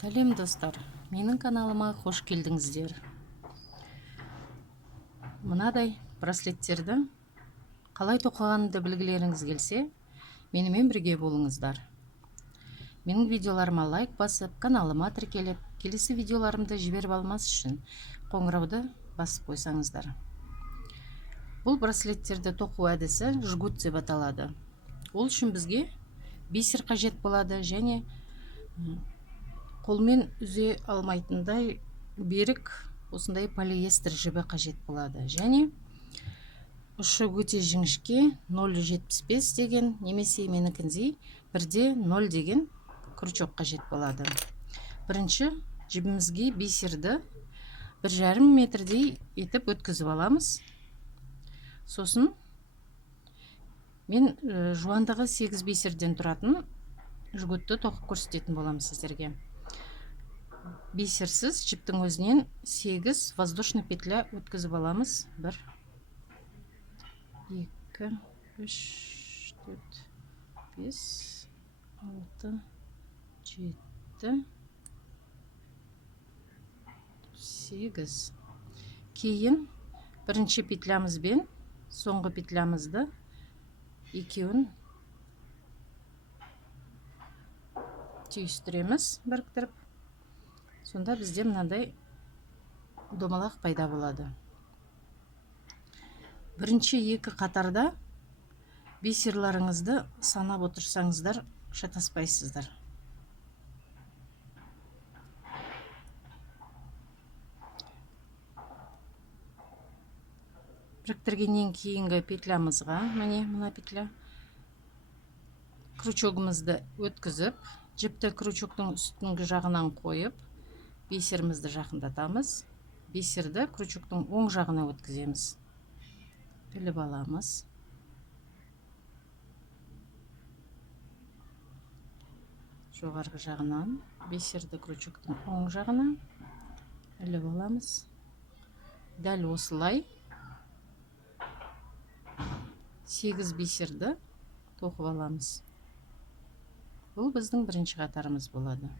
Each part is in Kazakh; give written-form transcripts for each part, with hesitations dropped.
Сәлем достар, менің каналыма қош келдіңіздер. Мынадай браслеттерді қалай тоқығанымды білгілеріңіз келсе, менімен бірге болыңыздар. Менің видеоларыма лайк басып, каналыма тіркеліп, келесі видеоларымды жіберіп алмас үшін қоңырауды басып қойсаңыздар. Бұл браслеттерді тоқу әдісі жгут деп аталады. Ол үшін бізге бисер қажет болады және қолмен үзе алмайтындай берік осындай полиэстер жібі қажет болады. Және ұшы өте жіңішке 0,75 деген немесе менікіндей 1,0 деген крючок қажет болады. Бірінші жібімізге бисерді 1,5 метрдей етіп өткізіп аламыз. Сосын мен жуандығы 8 бисерден тұратын жгутты тоқып көрсететін боламын сіздерге. Бисерсіз жіптің өзінен 8 воздушный петля өткізіп аламыз. 1, 2, 3, 4, 5, 6, 7, 8. Кейін бірінші петлямызбен соңғы петлямызды екеуін түйістіреміз, біріктіріп. Сонда бізде мынандай домалақ пайда болады. Бірінші екі қатарда бисерларыңызды санап отырсаңыздар, шатаспайсыздар. Біріктіргеннен кейінгі петлямызға, мына петля, крючогымызды өткізіп, жіпті крючоктың үстіңгі жағынан қойып, бисерімізді жақындатамыз. Бисерді крючоктың оң жағына өткіземіз. Іліп аламыз. Жоғарғы жағынан бисерді крючоктың оң жағына іліп аламыз. Дәл осылай 8 бисерді тоқып аламыз. Бұл біздің бірінші қатарымыз болады.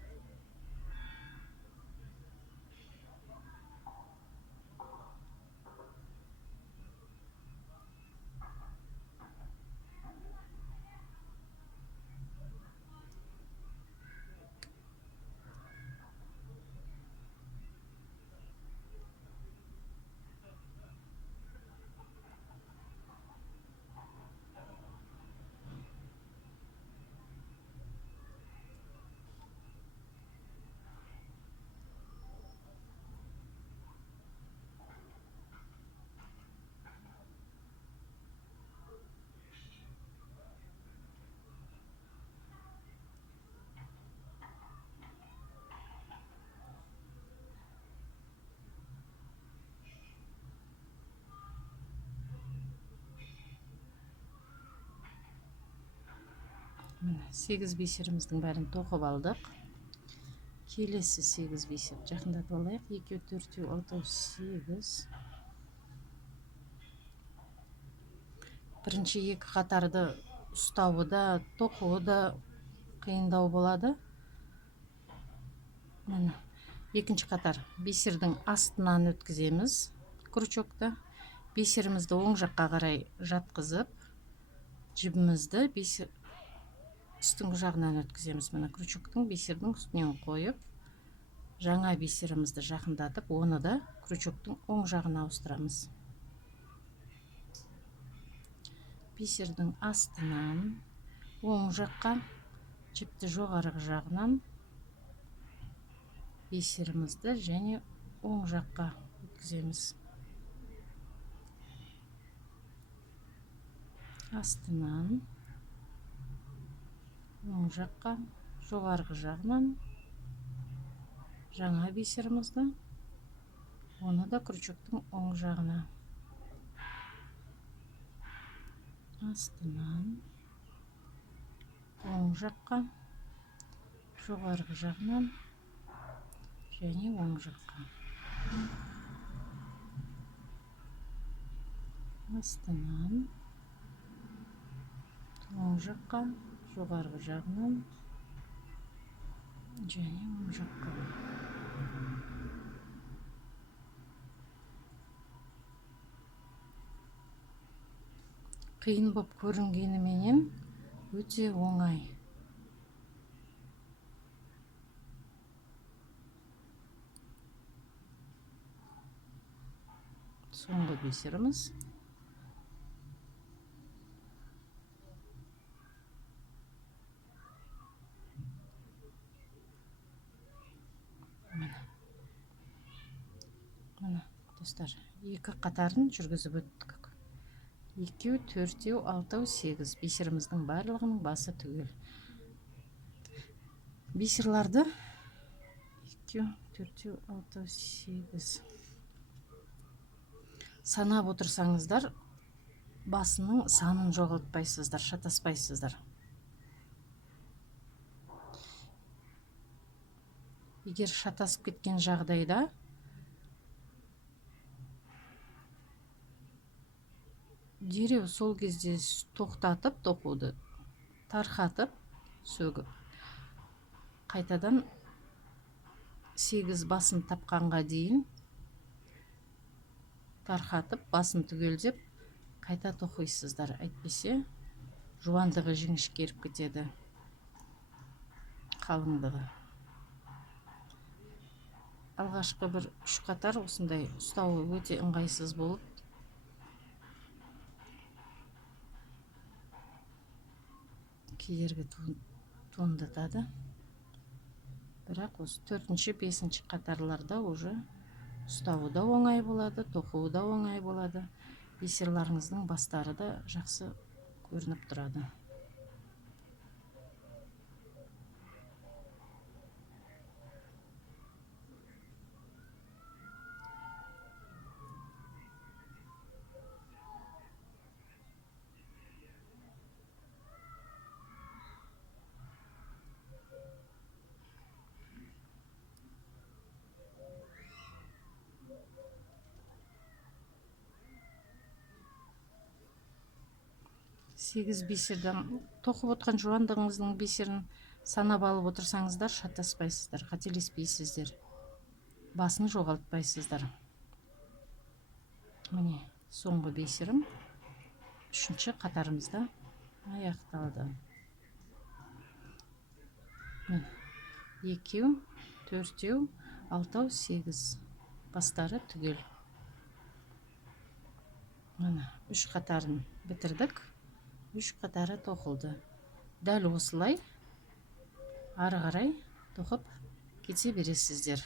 Міне 8 бисеріміздің бәрін тоқып алдық. Келесі 8 бисер жақындатып алайық. 2, 4, 6, 8. Бірінші екі қатарды ұстауы да, тоқуы да қиындау болады. Міне екінші қатар бисердің астынан өткіземіз крючокты. Бисерімізді оң жаққа қарай жатқызып, жібімізді бисер үстіңгі жағынан өткіземіз. Мына крючоктың бисердің үстінен қойып, жаңа бисерімізді жақындатып, оны да крючоктың оң жағына ауыстырамыз. Бисердің астынан оң жаққа, жіпті жоғарғы жағынан бисерімізді және оң жаққа өткіземіз. Астынан оң жаққа, жоғарғы жағынан жаңа бисерімізді, оны да крючоктың оң жағына. Астынан оң жаққа, жоғарғы жағынан және оң жаққа. Астынан оң жаққа, жоғарғы жағынан және оң жаққа. Қиын боп көрінгеніменен өте оңай. Соңғы бисеріміз. Міне достар, екі қатарын жүргізіп өттік. 2, 4, 6, 8 бисеріміздің барлығының басы түгел. Бисерларды 2, 4, 6, 8 санап отырсаңыздар, басының санын жоғалтпайсыздар, шатаспайсыздар. Егер шатасып кеткен жағдайда дереу сол кезде тоқтатып тоқуды, тарқатып, сөгіп, қайтадан 8 басын тапқанға дейін тарқатып, басын түгелдеп, қайта тоқисыздар. Әйтпесе жуандығы жіңішке еріп кетеді, қалыңдығы. Алғашқы бір 3 қатар осындай ұстауы өте ыңғайсыз болып, кедергі туындатады. Бірақ осы 4-ші, 5-ші қатарларда уже ұстауы да оңай болады, тоқуы да оңай болады. Бисерларыңыздың бастары да жақсы көрініп тұрады. Сегіз бисерден тоқып отқан жуандығыңыздың бисерін санап алып отырсаңыздар, шатаспайсыздар, қателеспейсіздер, басын жоғалтпайсыздар. Міне соңғы бисерім 3-ші қатарымызда аяқталды. 2, 4, 6, 8 бастары түгел. Міне 3 қатарын бітірдік. 3 қатары тоқылды. Дәл осылай ары қарай тоқып кете бересіздер.